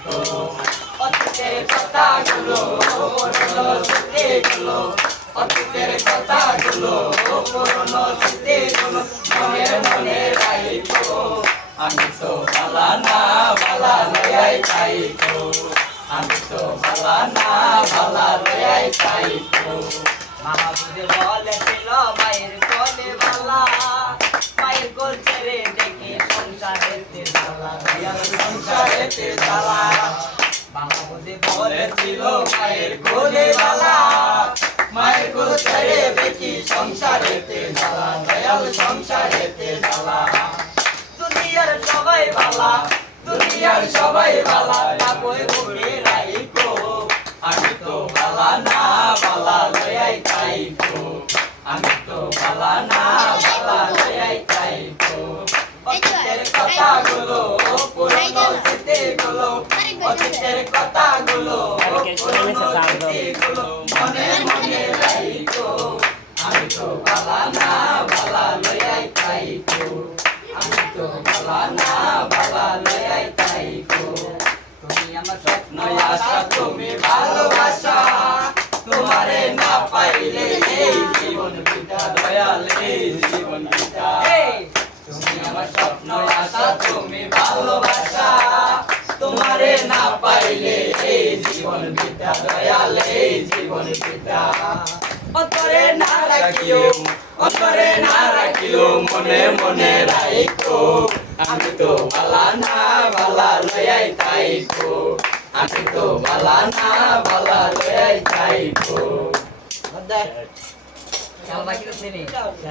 অতীতের কথাগুলো পুরনো স্মৃতিগুলো অতীতের কথাগুলো পুরনো স্মৃতিগুলো মনে মনে রাইকো আমি তো বালা না বালা লয়াই চাইতো আমি তো বালা না বালা লয়াই চাইতো মাহবুবে বলেছিল মায়ের কোলে বালা, মায়ের ছেড়ে দেখে সংসারেতে সংসারেতে মাহবুবে বলেছিল মায়ের কোলে বালা। মায়ের কোল ছেড়ে দেখি সংসারেতে জ্বালা। দয়াল সংসারেতে জ্বালা। দুনিয়ার সবাই বালা, দুনিয়ার সবাই বালা। না কই বুকে রাইকো আমি তো বালা না, বালা লয়াই চাইতো আমি তো বালা না অতীতের কথাগুলো পুরনো স্মৃতিগুলো অতীতের কথাগুলো পুরনো স্মৃতিগুলো মনে মনে রাইতো আমি তো বালা না বালা লয়াই চাইতো আমি তো বালা না আমার স্বপ্ন আশা তুমি ভালোবাসা। তোমারে না পাইলে এই জীবন পিতা দয়াল এই জীবন পিতা অন্তরে না রাখিও অন্তরে না রাখিও মনে মনে রাখো আমি তো বালা না বালা লয়াই তাইকো আমি তো বালা না বালা লয়াই তাইকো কি করছিস